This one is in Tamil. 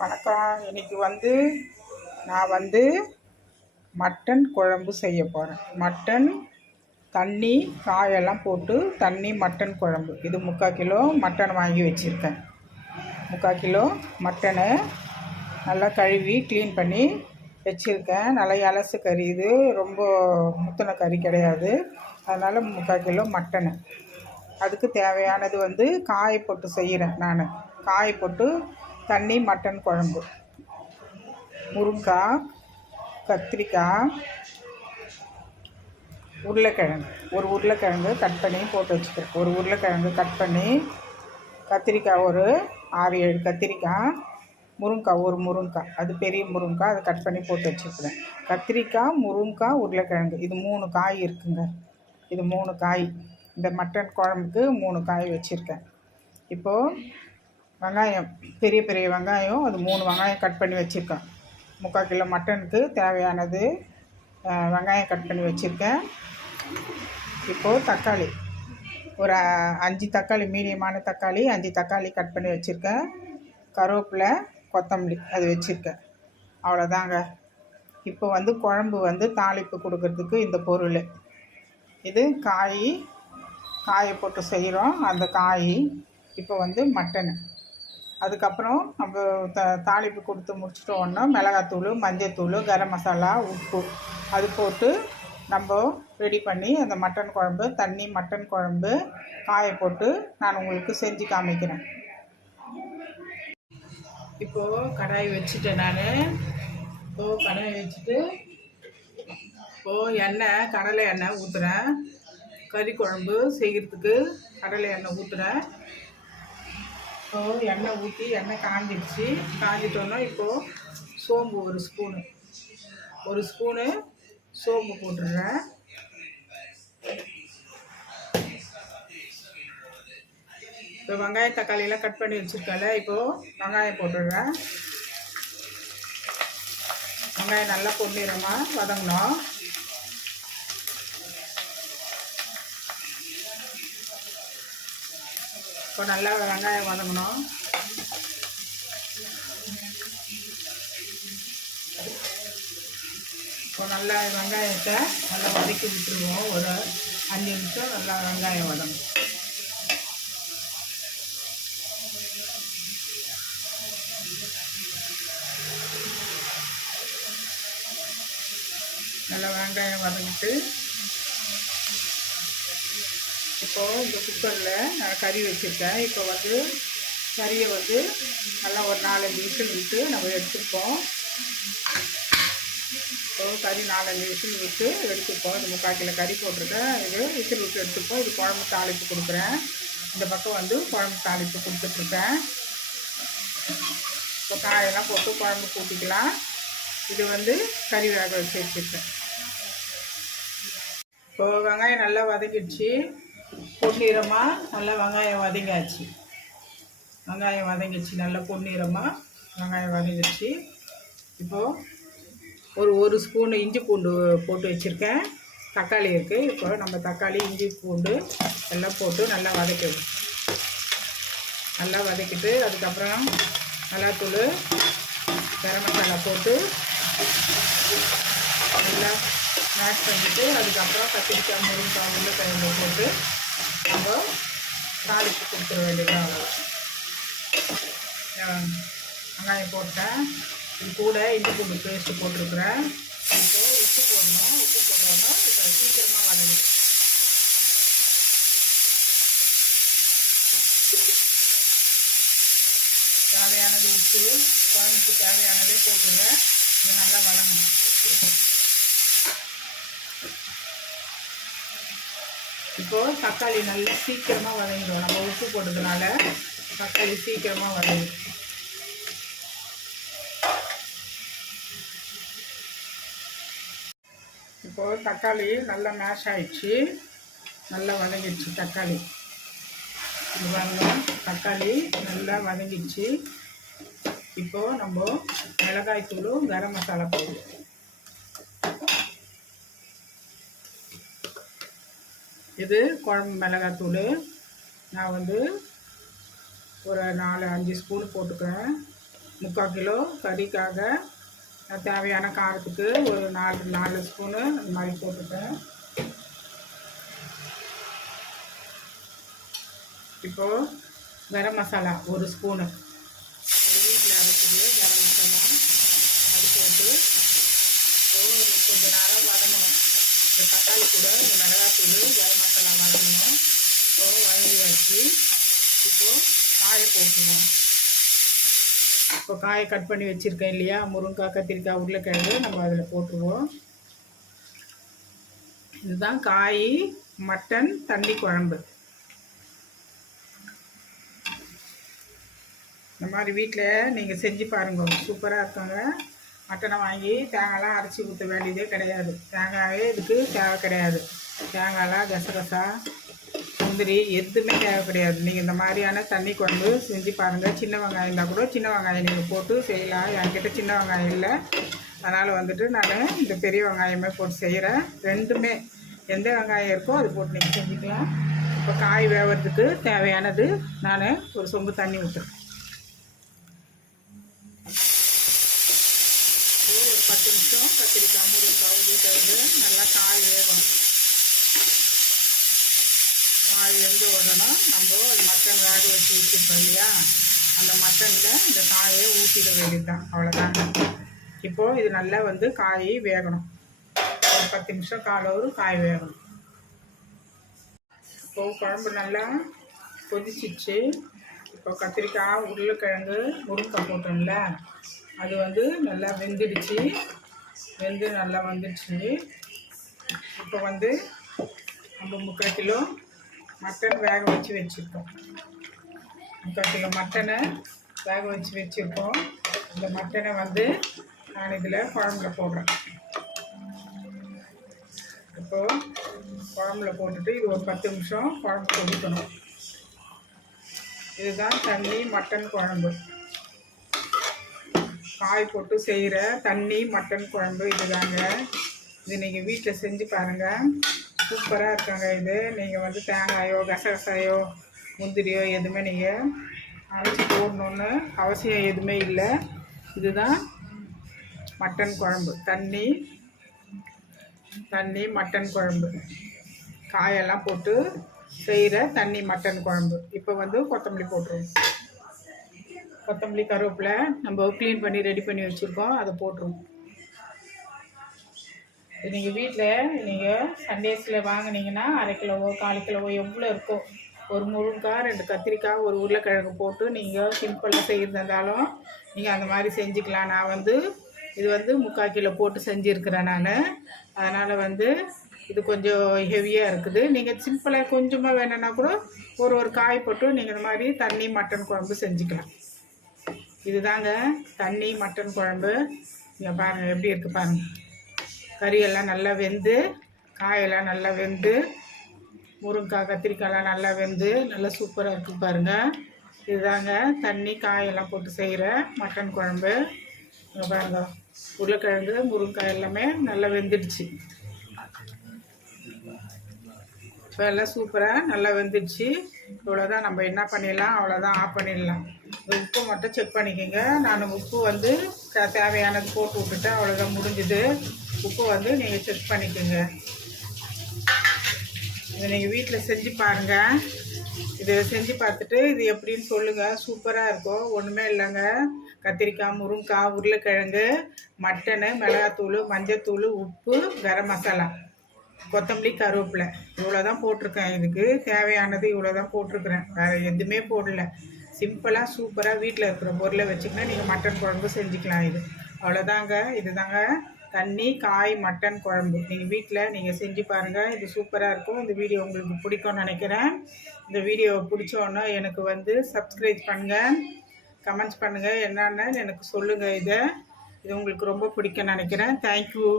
வணக்கம். இன்னைக்கு நான் மட்டன் குழம்பு செய்ய போகிறேன். மட்டன் தண்ணி காயெல்லாம் போட்டு மட்டன் குழம்பு. இது 3/4 கிலோ மட்டன் வாங்கி வச்சுருக்கேன். 3/4 கிலோ மட்டனை நல்லா கழுவி க்ளீன் பண்ணி வச்சுருக்கேன். நல்லா இலசு கறி, இது ரொம்ப முத்தின கறி கிடையாது. அதனால் 3/4 கிலோ மட்டனு. அதுக்கு தேவையானது காய போட்டு செய்கிறேன். நான் காய போட்டு மட்டன் குழம்பு. முருங்கைக்காய், கத்திரிக்காய், உருளைக்கிழங்கு. ஒரு உருளைக்கிழங்கு கட் பண்ணி போட்டு வச்சுக்கிறேன். ஒரு உருளைக்கிழங்கு கட் பண்ணி, கத்திரிக்காய் ஒரு 6-7 கத்திரிக்காய், முருங்கைக்காய் ஒரு முருங்கைக்காய், அது பெரிய முருங்கைக்காய், அதை கட் பண்ணி போட்டு வச்சுக்கிறேன். கத்திரிக்காய், முருங்கைக்காய், உருளைக்கிழங்கு, இது 3 காய் இருக்குங்க. இது 3 காய். இந்த மட்டன் குழம்புக்கு 3 காய் வச்சுருக்கேன். இப்போது வெங்காயம், பெரிய பெரிய வெங்காயம், அது 3 வெங்காயம் கட் பண்ணி வச்சுருக்கேன். 3/4 கிலோ மட்டனுக்கு தேவையானது வெங்காயம் கட் பண்ணி வச்சுருக்கேன். இப்போது தக்காளி, ஒரு 5 தக்காளி, மீடியமான தக்காளி 5 தக்காளி கட் பண்ணி வச்சுருக்கேன். கருவேப்பிலை, கொத்தமல்லி அது வச்சுருக்கேன். அவ்வளோதாங்க. இப்போ குழம்பு தாளிப்பு கொடுக்கறதுக்கு இந்த பொருள். இது காயை போட்டு செய்கிறோம். அந்த காய் இப்போ மட்டனு. அதுக்கப்புறம் நம்ம தாளிப்பு கொடுத்து முடிச்சிட்டோன்னா மிளகாத்தூள், மஞ்சத்தூள், கரம் மசாலா, உப்பு அது போட்டு நம்ம ரெடி பண்ணி அந்த மட்டன் குழம்பு, மட்டன் குழம்பு காயை போட்டு நான் உங்களுக்கு செஞ்சு காமிக்கிறேன். இப்போது கடாய் வச்சுட்டேன். கடாய் வச்சுட்டு எண்ணெய், கடலை எண்ணெய் ஊற்றுறேன். கறி குழம்பு செய்கிறதுக்கு கடலை எண்ணெய் ஊற்றுறேன். எண்ணெய் ஊற்றி எண்ணெய் காஞ்சிட்டோன்னா இப்போது சோம்பு ஒரு ஸ்பூனு சோம்பு போட்டுடுறேன். இப்போ வெங்காயம் தக்காளியெல்லாம் கட் பண்ணி வச்சுருக்கல, இப்போது வெங்காயம் போட்டுடுறேன். வெங்காயம் நல்லா பொன்னிறமாக வதங்கணும். இப்போ நல்லா வெங்காயம் வதங்கணும். இப்போ நல்லா வெங்காயத்தை நல்லா வதக்கி விட்டுருவோம். ஒரு 5 நிமிஷம் நல்லா வெங்காயம் வதங்கும். நல்லா வெங்காயம் வதங்கிட்டு இப்போது இந்த குக்கரில் நான் கறி வச்சுருக்கேன். இப்போ கறியை நல்லா ஒரு 4-5 விசில் விட்டு நம்ம எடுத்துருப்போம். இப்போது கறி 4-5 விசில் விட்டு எடுத்துப்போம். இது 3/4 கிலோ கறி போட்டிருக்கேன். இது விசில் விட்டு எடுத்துப்போம். இது குழம்பு தாளிப்பு கொடுக்குறேன். இந்த பக்கம் குழம்பு தாளிப்பு கொடுத்துட்ருக்கேன். இப்போ காயெல்லாம் போட்டு குழம்பு கூட்டிக்கலாம். இது கறி வேக வச்சு வச்சுருக்கேன். இப்போது வெங்காயம் நல்லா வதக்கிடுச்சு. பொன்னிறமாக நல்லா வெங்காயம் வதங்கிடுச்சு. நல்லா பொன்னிறமாக வெங்காயம் வதங்கிடுச்சு. இப்போது ஒரு ஸ்பூன் இஞ்சி பூண்டு போட்டு வச்சுருக்கேன். தக்காளி இருக்குது. இப்போ நம்ம தக்காளி, இஞ்சி பூண்டு எல்லாம் போட்டு நல்லா வதக்கிடுவோம். நல்லா வதக்கிட்டு அதுக்கப்புறம் மிளகாத்தூள், கரம் மசாலா போட்டு நல்லா மேஷ் பண்ணிவிட்டு அதுக்கப்புறம் கத்திரிக்காய், முருங்கைக்காய், உருளைக்கிழங்கு போட்டு நம்ம தாளிப்பு கொடுத்துட வேண்டியதான். வெங்காயம் போட்டேன். இது கூட இஞ்சி பூண்டு பேஸ்ட்டு போட்டிருக்குறேன். இப்போது உப்பு போடணும். உப்பு போட்டோன்னா இப்போ சீக்கிரமாக வதங்கும். தேவையானது உப்பு, குழம்புக்கு தேவையானதே போட்டுங்க. இது நல்லா வதங்கணும். இப்போது தக்காளி நல்லா சீக்கிரமாக வதங்கிடும். நம்ம உப்பு போட்டதுனால தக்காளி சீக்கிரமாக வதங்கிடும். இப்போது தக்காளி நல்லா மேஷ் ஆகிடுச்சு. நல்லா வதங்கிடுச்சு தக்காளி. இது வாங்கணும். தக்காளி நல்லா வதங்கிடுச்சு. இப்போது நம்ம மிளகாய்த்தூளும் கரம் மசாலா போடுவோம். இது குழம்பு மிளகாத்தூள். நான் ஒரு 4-5 ஸ்பூன் போட்டுக்கிறேன். 3/4 கிலோ கறிக்காக தேவையான காரத்துக்கு ஒரு 4 ஸ்பூனு அந்த மாதிரி போட்டுட்டேன். இப்போது கரம் மசாலா 1 ஸ்பூனு, வீட்டில் அரைச்சது கரம் மசாலா அது போட்டு கொஞ்சம் நேரம் வதங்கணும். இந்த தக்காளி கூட இந்த மிளகாத்தூள் கரம் மசாலா வதங்கணும். வதங்கியாச்சு. இப்போது காயை போட்டுருவோம். இப்போ காயை கட் பண்ணி வச்சுருக்கேன் இல்லையா, முருங்கைக்காய், கத்திரிக்காய், உருளைக்கிழங்கு நம்ம அதில் போட்டுருவோம். இதுதான் காய் மட்டன் தண்ணி குழம்பு. இந்த மாதிரி வீட்டில் நீங்கள் செஞ்சு பாருங்க, சூப்பராக இருக்காங்க. மட்டனை வாங்கி தேங்காயெலாம் அரைச்சி ஊற்ற வேண்டியதே கிடையாது. தேங்காயே இதுக்கு தேவை கிடையாது. தேங்காயெலாம் கசகசா முந்திரி எதுவுமே தேவை கிடையாது. நீங்கள் இந்த மாதிரியான தண்ணி குழம்பு செஞ்சு பாருங்கள். சின்ன வெங்காயம் இருந்தால் கூட சின்ன வெங்காயம் நீங்கள் போட்டு செய்யலாம். என்கிட்ட சின்ன வெங்காயம் இல்லை, அதனால் வந்துட்டு நான் இந்த பெரிய வெங்காயமே போட்டு செய்கிறேன். ரெண்டுமே எந்த வெங்காயம் இருக்கோ அது போட்டு நீங்கள் செஞ்சுக்கலாம். இப்போ காய் வேகிறதுக்கு தேவையானது நான் ஒரு சொம்பு தண்ணி ஊற்றுறேன். ஒரு 10 நிமிஷம் கத்திரிக்காய், முருங்கைக்காய், உருளைக்கிழங்கு நல்லா காய் வேகணும். காய் வெந்த உடனே நம்ம அது மட்டன் வேக வச்சு ஊற்றிருப்போம் இல்லையா, அந்த மட்டனில் இந்த காயை ஊற்றிட வேண்டியது தான், அவ்வளோதாங்க. இப்போது இது நல்லா வந்து காய் வேகணும். ஒரு 10 நிமிஷம் காலோரு காய் வேகணும். இப்போது குழம்பு நல்லா கொதிச்சிச்சு. இப்போ கத்திரிக்காய், உருளைக்கிழங்கு, முருங்கைக்காய் போட்டோம்ல, அது வந்து நல்லா வெந்துடுச்சு. வெந்து நல்லா வந்துடுச்சு. இப்போ வந்து நம்ம 3/4 கிலோ மட்டன் வேக வச்சு வச்சுருக்கோம். 3/4 கிலோ மட்டனை வேக வச்சு வச்சுருக்கோம். இந்த மட்டனை வந்து நான் இதில் குழம்புல போடுறேன். இப்போது குழம்புல போட்டுட்டு இது ஒரு 10 நிமிஷம் குழம்பு கொதிக்கணும். இதுதான் தண்ணி மட்டன் குழம்பு. காய் போட்டு செய்கிற தண்ணி மட்டன் குழம்பு இதுதாங்க. இது நீங்கள் வீட்டில் செஞ்சு பாருங்கள், சூப்பராக இருக்காங்க. இது நீங்கள் வந்து தேங்காயோ கசகசாயோ முந்திரியோ எதுவுமே நீங்கள் அரைச்சி போடணுன்னு அவசியம் எதுவுமே இல்லை. இதுதான் மட்டன் குழம்பு, தண்ணி மட்டன் குழம்பு, காயெல்லாம் போட்டு செய்கிற தண்ணி மட்டன் குழம்பு. இப்போ வந்து கொத்தமல்லி போட்டுருவோம். கொத்தமல்லி, கருவேப்பிலை நம்ம க்ளீன் பண்ணி ரெடி பண்ணி வச்சுருக்கோம், அதை போட்டுருவோம். இது நீங்கள் வீட்டில் நீங்கள் சண்டேஸில் வாங்கினீங்கன்னா 1/2 கிலோவோ 1/4 கிலோவோ எவ்வளோ இருக்கோ, ஒரு முருங்கைக்காய், 2 கத்திரிக்காய், ஒரு உருளைக்கிழங்கு போட்டு நீங்கள் சிம்பிளாக செய்கிறதாலும் நீங்கள் அந்த மாதிரி செஞ்சுக்கலாம். நான் வந்து இது வந்து 3/4 கிலோ போட்டு செஞ்சுருக்கிறேன் நான். அதனால் வந்து இது கொஞ்சம் ஹெவியாக இருக்குது. நீங்கள் சிம்பிளாக கொஞ்சமாக வேணும்னா கூட ஒரு காய் போட்டு நீங்கள் இந்த மாதிரி தண்ணி மட்டன் குழம்பு செஞ்சுக்கலாம். இதுதாங்க தண்ணி மட்டன் குழம்பு. இங்கே பாருங்கள் எப்படி இருக்குது பாருங்கள். கறியெல்லாம் நல்லா வெந்து, காயெல்லாம் நல்லா வெந்து, முருங்கைக்காய், கத்திரிக்காயெல்லாம் நல்லா வெந்து நல்லா சூப்பராக இருக்குது பாருங்கள். இதுதாங்க தண்ணி காயெல்லாம் போட்டு செய்கிற மட்டன் குழம்பு. இங்கே பாருங்கள், உருளைக்கிழங்கு, முருங்கைக்காய் எல்லாமே நல்லா வெந்துடுச்சு. இப்போ எல்லாம் சூப்பராக நல்லா வெந்துடுச்சு. இவ்வளோதான், நம்ம என்ன பண்ணிடலாம், அவ்வளோதான், ஆஃப் பண்ணிடலாம். உப்பு மட்டும் செக் பண்ணிக்கோங்க. நான் உப்பு வந்து தேவையானது போட்டு விட்டுட்டேன், அவ்வளோதான், முடிஞ்சுது. உப்பு வந்து நீங்கள் செக் பண்ணிக்கோங்க. இதை நீங்கள் வீட்டில் செஞ்சு பாருங்கள். இதை செஞ்சு பார்த்துட்டு இது எப்படின்னு சொல்லுங்கள். சூப்பராக இருக்கும், ஒன்றுமே இல்லைங்க. கத்திரிக்காய், முருங்கைக்காய், உருளைக்கிழங்கு, மட்டனு, மிளகாத்தூள், மஞ்சத்தூள், உப்பு, கரம் மசாலா, கொத்தமல்லி, கருவேப்பிலை, இவ்வளோ தான் போட்டிருக்கேன். இதுக்கு தேவையானது இவ்வளோ தான் போட்டிருக்கிறேன், வேறு எதுவுமே போடல. சிம்பிளாக சூப்பராக வீட்டில் இருக்கிற பொருளை வச்சுக்கினா நீங்கள் மட்டன் குழம்பு செஞ்சுக்கலாம். இது அவ்வளோதாங்க. இதுதாங்க தண்ணி காய் மட்டன் குழம்பு. நீங்கள் வீட்டில் நீங்கள் செஞ்சு பாருங்கள், இது சூப்பராக இருக்கும். இந்த வீடியோ உங்களுக்கு பிடிக்கும்னு நினைக்கிறேன். இந்த வீடியோ பிடிச்சோன்னா எனக்கு வந்து சப்ஸ்கிரைப் பண்ணுங்கள், கமெண்ட்ஸ் பண்ணுங்கள், என்னென்னு எனக்கு சொல்லுங்கள். இது உங்களுக்கு ரொம்ப பிடிக்கும்னு நினைக்கிறேன். தேங்க்யூ.